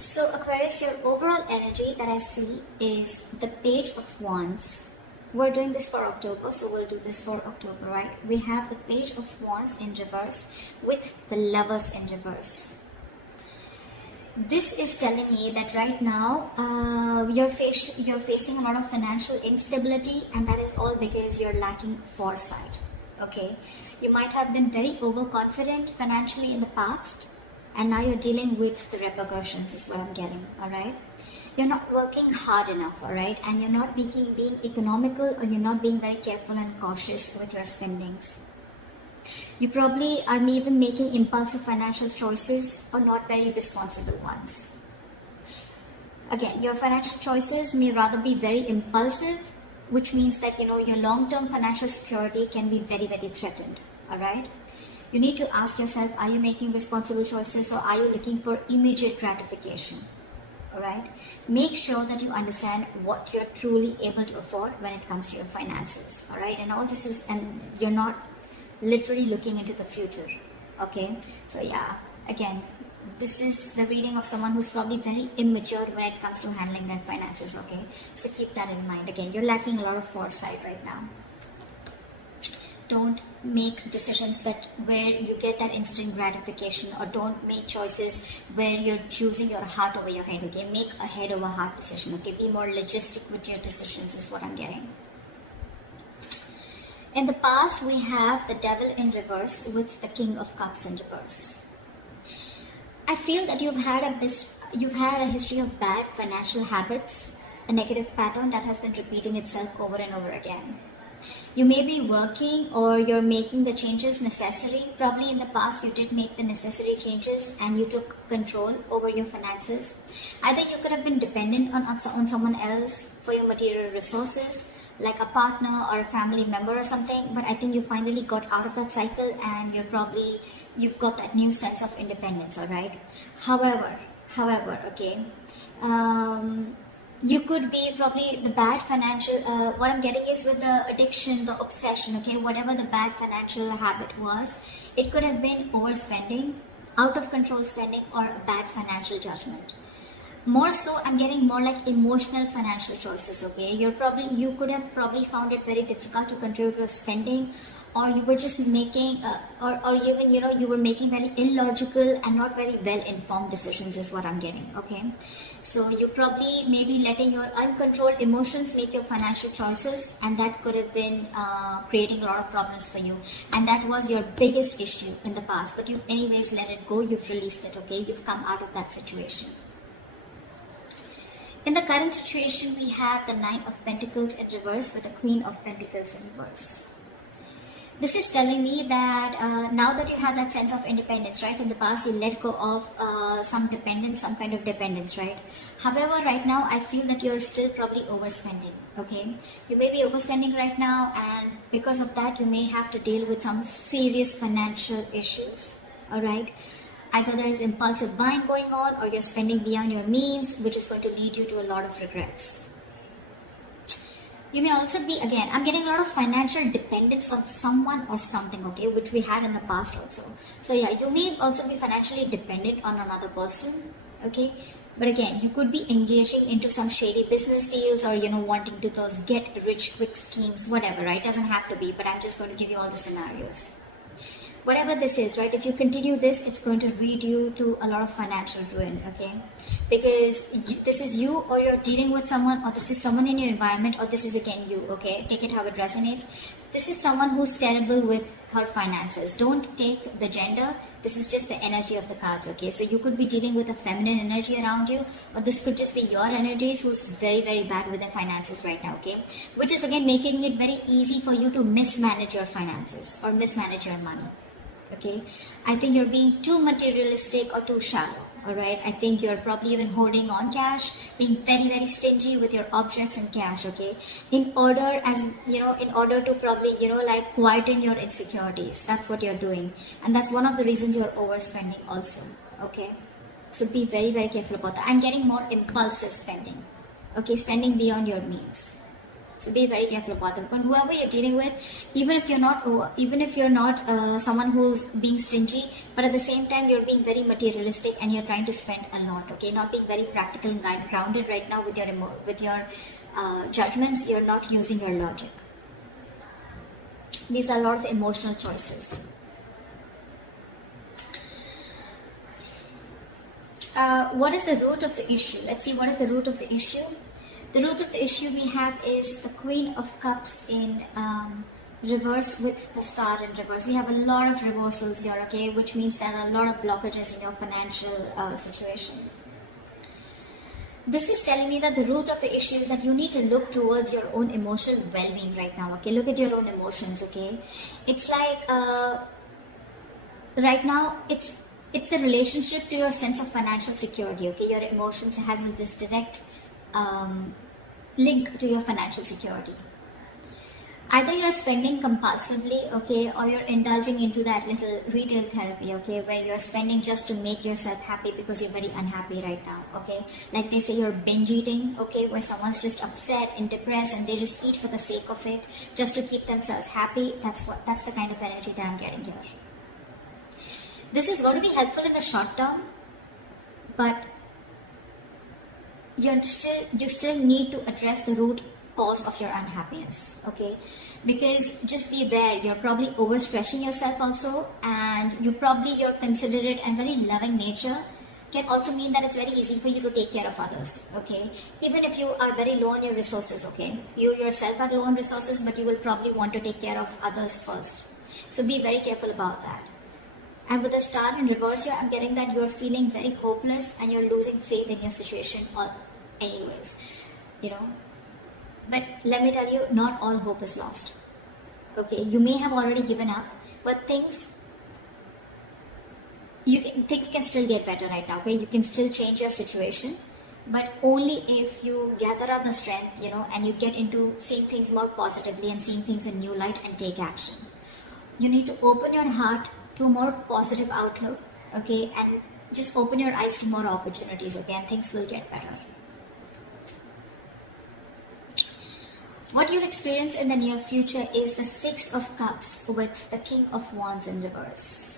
So Aquarius, your overall energy that I see is the Page of Wands. We're doing this for October, so we'll do this for October, right? We have the Page of Wands in reverse with the Lovers in reverse. This is telling me that right now you're facing a lot of financial instability, and that is all because you're lacking foresight. Okay, you might have been very overconfident financially in the past, and now you're dealing with the repercussions is what I'm getting. All right, you're not working hard enough, all right, and you're not being economical, or you're not being very careful and cautious with your spendings. You probably are even making impulsive financial choices or not very responsible ones. Again, your financial choices may rather be very impulsive, which means that your long-term financial security can be very, very threatened. All right. You need to ask yourself, are you making responsible choices, or are you looking for immediate gratification? All right. Make sure that you understand what you're truly able to afford when it comes to your finances. All right. And all this is, and you're not literally looking into the future. Okay. So yeah, again, this is the reading of someone who's probably very immature when it comes to handling their finances. Okay. So keep that in mind. Again, you're lacking a lot of foresight right now. Don't make decisions where you get that instant gratification, or don't make choices where you're choosing your heart over your head. Okay, make a head over heart decision. Okay, be more logistic with your decisions is what I'm getting. In the past, we have the Devil in reverse with the King of Cups in reverse. I feel that you've had a history of bad financial habits, a negative pattern that has been repeating itself over and over again. You may be working, or you're making the changes necessary. Probably in the past you did make the necessary changes and you took control over your finances. Either you could have been dependent on someone else for your material resources, like a partner or a family member or something, but I think you finally got out of that cycle, and you've got that new sense of independence. All right. However, okay, you could be probably the bad financial, what I'm getting is with the addiction, the obsession, okay, whatever the bad financial habit was, it could have been overspending, out of control spending, or a bad financial judgment. More so, I'm getting more like emotional financial choices, okay. You could have probably found it very difficult to control your spending, or you were just making, or even, you were making very illogical and not very well-informed decisions is what I'm getting, okay. So you probably maybe letting your uncontrolled emotions make your financial choices, and that could have been creating a lot of problems for you. And that was your biggest issue in the past, but you've anyways let it go, you've released it, okay. You've come out of that situation. In the current situation, we have the Nine of Pentacles in reverse with the Queen of Pentacles in reverse. This is telling me that now that you have that sense of independence, right? In the past, you let go of some kind of dependence, right? However, right now, I feel that you're still probably overspending, okay? You may be overspending right now, and because of that, you may have to deal with some serious financial issues, all right? Either there is impulsive buying going on, or you're spending beyond your means, which is going to lead you to a lot of regrets. You may also be, again, I'm getting a lot of financial dependence on someone or something, okay, which we had in the past also. So yeah, you may also be financially dependent on another person, okay. But again, you could be engaging into some shady business deals, or, wanting to those get rich quick schemes, whatever, right? Doesn't have to be, but I'm just going to give you all the scenarios. Whatever this is, right, if you continue this, it's going to lead you to a lot of financial ruin, okay? Because this is you, or you're dealing with someone, or this is someone in your environment, or this is again you, okay? Take it how it resonates. This is someone who's terrible with her finances. Don't take the gender. This is just the energy of the cards, okay? So you could be dealing with a feminine energy around you, or this could just be your energies who's very, very bad with their finances right now, okay? Which is again making it very easy for you to mismanage your finances or mismanage your money. Okay, I think you're being too materialistic or too shallow. All right, I think you're probably even holding on cash, being very, very stingy with your objects and cash. Okay, in order to probably like quieten your insecurities. That's what you're doing, and that's one of the reasons you're overspending also. Okay, so be very, very careful about that. I'm getting more impulsive spending. Okay, spending beyond your means. So be very careful about them. But whoever you're dealing with, even if you're not someone who's being stingy, but at the same time you're being very materialistic and you're trying to spend a lot. Okay, not being very practical and grounded right now with your judgments. You're not using your logic. These are a lot of emotional choices. What is the root of the issue? Let's see what is the root of the issue. The root of the issue we have is the Queen of Cups in reverse with the Star in reverse. We have a lot of reversals here, okay, which means there are a lot of blockages in your financial situation. This is telling me that the root of the issue is that you need to look towards your own emotional well-being right now, okay? Look at your own emotions, okay? It's like right now it's the relationship to your sense of financial security, okay? Your emotions has this direct link to your financial security. Either you're spending compulsively, okay, or you're indulging into that little retail therapy, okay, where you're spending just to make yourself happy because you're very unhappy right now, okay? Like they say, you're binge eating, okay, where someone's just upset and depressed and they just eat for the sake of it, just to keep themselves happy. That's the kind of energy that I'm getting here. This is going to be helpful in the short term, but you still need to address the root cause of your unhappiness, okay? Because just be aware, you're probably overstretching yourself also, and your considerate and very loving nature can also mean that it's very easy for you to take care of others, okay? Even if you are very low on your resources, okay? You yourself are low on resources, but you will probably want to take care of others first. So be very careful about that. And with the Star in reverse here, I'm getting that you're feeling very hopeless and you're losing faith in your situation anyways, you know. But let me tell you, not all hope is lost. Okay, you may have already given up, but things can still get better right now, okay? You can still change your situation, but only if you gather up the strength, you know, and you get into seeing things more positively and seeing things in new light and take action. You need to open your heart to a more positive outlook, okay, and just open your eyes to more opportunities, okay, and things will get better. What you'll experience in the near future is the Six of Cups with the King of Wands in reverse.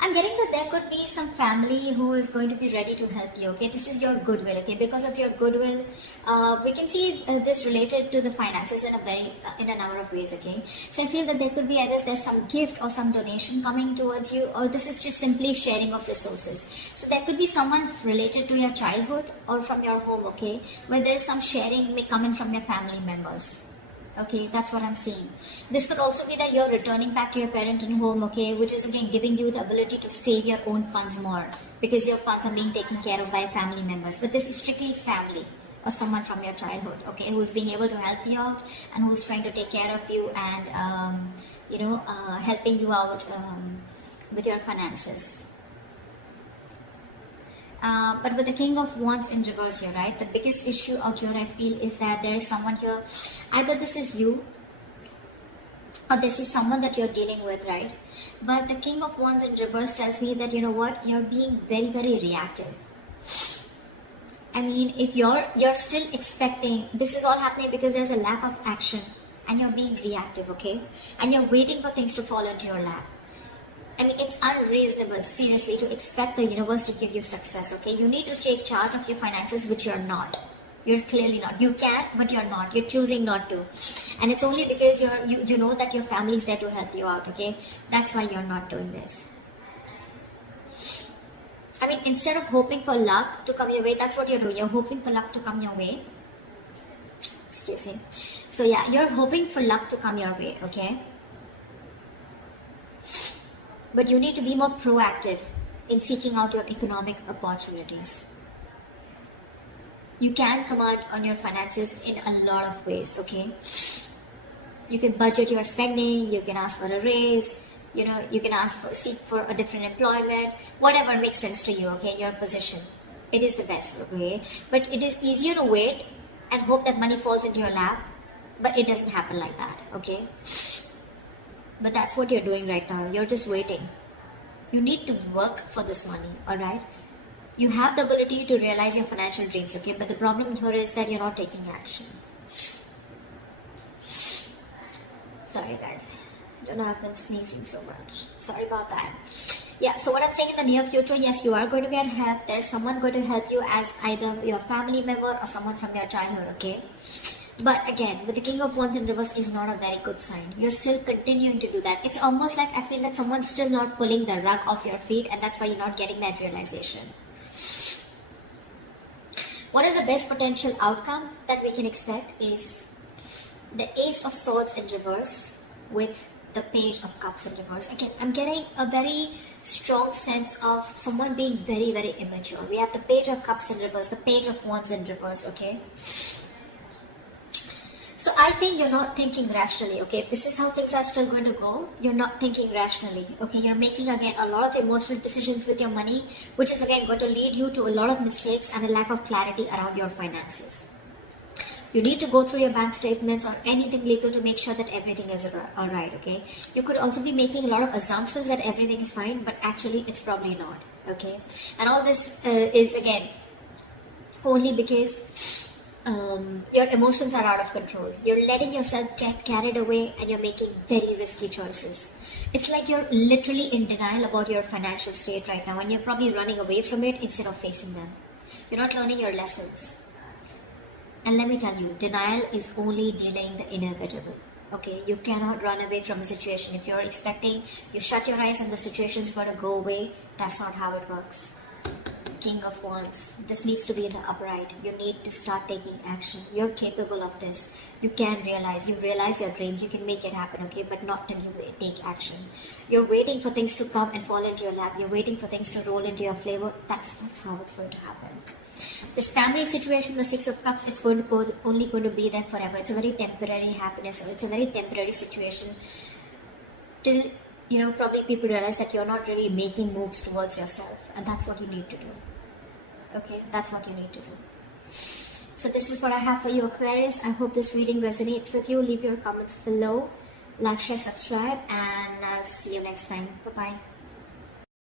I'm getting that there could be some family who is going to be ready to help you, okay? This is your goodwill, okay? Because of your goodwill, we can see this related to the finances in a number of ways, okay? So I feel that there could be either there's some gift or some donation coming towards you, or this is just simply sharing of resources. So there could be someone related to your childhood or from your home, okay? Where there's some sharing may come in from your family members. Okay, that's what I'm seeing. This could also be that you're returning back to your parent and home, okay, which is again giving you the ability to save your own funds more because your funds are being taken care of by family members. But this is strictly family or someone from your childhood, okay, who's being able to help you out and who's trying to take care of you and, helping you out with your finances. But with the King of Wands in reverse here, right, the biggest issue out here I feel is that there is someone here, either this is you or this is someone that you're dealing with, right? But the King of Wands in reverse tells me that, you know what, you're being very, very reactive. I mean, if you're still expecting, this is all happening because there's a lack of action and you're being reactive, okay? And you're waiting for things to fall into your lap. I mean, it's unreasonable, seriously, to expect the universe to give you success, okay? You need to take charge of your finances, which you're not. You're clearly not. You can, but you're not. You're choosing not to. And it's only because you know that your family is there to help you out, okay? That's why you're not doing this. I mean, instead of hoping for luck to come your way, that's what you're doing. You're hoping for luck to come your way. Excuse me. So yeah, you're hoping for luck to come your way, okay? But you need to be more proactive in seeking out your economic opportunities. You can command on your finances in a lot of ways, okay? You can budget your spending, you can ask for a raise, you know, you can seek for a different employment, whatever makes sense to you, okay, in your position. It is the best, okay? But it is easier to wait and hope that money falls into your lap, but it doesn't happen like that, okay? But that's what you're doing right now. You're just waiting. You need to work for this money, alright? You have the ability to realize your financial dreams, okay? But the problem here is that you're not taking action. Sorry guys, I don't know, I've been sneezing so much. Sorry about that. Yeah, so what I'm saying, in the near future, yes, you are going to get help. There's someone going to help you as either your family member or someone from your childhood, okay? But again, with the King of Wands in reverse is not a very good sign. You're still continuing to do that. It's almost like I feel that someone's still not pulling the rug off your feet, and that's why you're not getting that realization. What is the best potential outcome that we can expect is the Ace of Swords in reverse with the Page of Cups in reverse. Again, I'm getting a very strong sense of someone being very, very immature. We have the Page of Cups in reverse, the Page of Wands in reverse, okay? So I think you're not thinking rationally, okay? If this is how things are still going to go, you're not thinking rationally, okay? You're making, again, a lot of emotional decisions with your money, which is, again, going to lead you to a lot of mistakes and a lack of clarity around your finances. You need to go through your bank statements or anything legal to make sure that everything is alright, okay? You could also be making a lot of assumptions that everything is fine, but actually it's probably not, okay? And all this is, again, only because your emotions are out of control. You're letting yourself get carried away and you're making very risky choices. It's like you're literally in denial about your financial state right now, and you're probably running away from it instead of facing them. You're not learning your lessons. And let me tell you, denial is only delaying the inevitable. Okay, you cannot run away from a situation. If you're expecting, you shut your eyes and the situation is going to go away, that's not how it works. King of Wands, this needs to be in the upright. You need to start taking action. You're capable of this. You can realize your dreams, you can make it happen, okay, but not till you take action. You're waiting for things to come and fall into your lap. You're waiting for things to roll into your flavor. That's how it's going to happen. This family situation, the Six of Cups, it's only going to be there forever. It's a very temporary happiness. It's a very temporary situation till, probably people realize that you're not really making moves towards yourself, and that's what you need to do. Okay, that's what you need to do. So this is what I have for you, Aquarius. I hope this reading resonates with you. Leave your comments below, like, share, subscribe, and I'll see you next time. Bye-bye.